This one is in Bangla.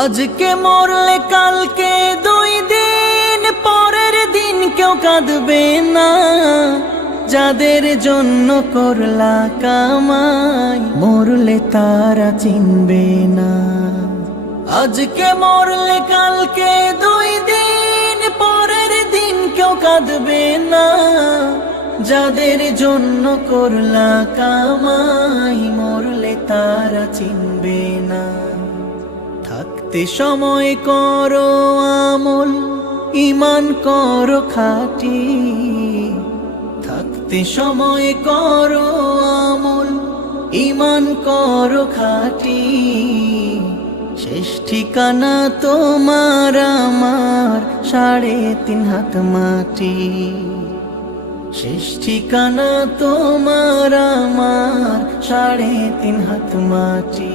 আজকে মরলে কালকে 2 দিন পরের দিন কেউ কাঁদবে না। যাদের জন্য করলা কামাই মরলে তারা চিনবে না। আজকে মরলে কালকে 2 দিন পরের দিন কেউ কাঁদবে না। যাদের জন্য করলা কামাই মরলে তারা চিনবে না। থাকতে সময় করো আমল, ঈমান করো খাঁটি। থাকতে সময় করো আমল, ঈমান করো খাঁটি। শেষ ঠিকানা তোমার আমার 3.5 হাত মাটি। শেষ ঠিকানা তোমার আমার 3.5 হাত মাটি।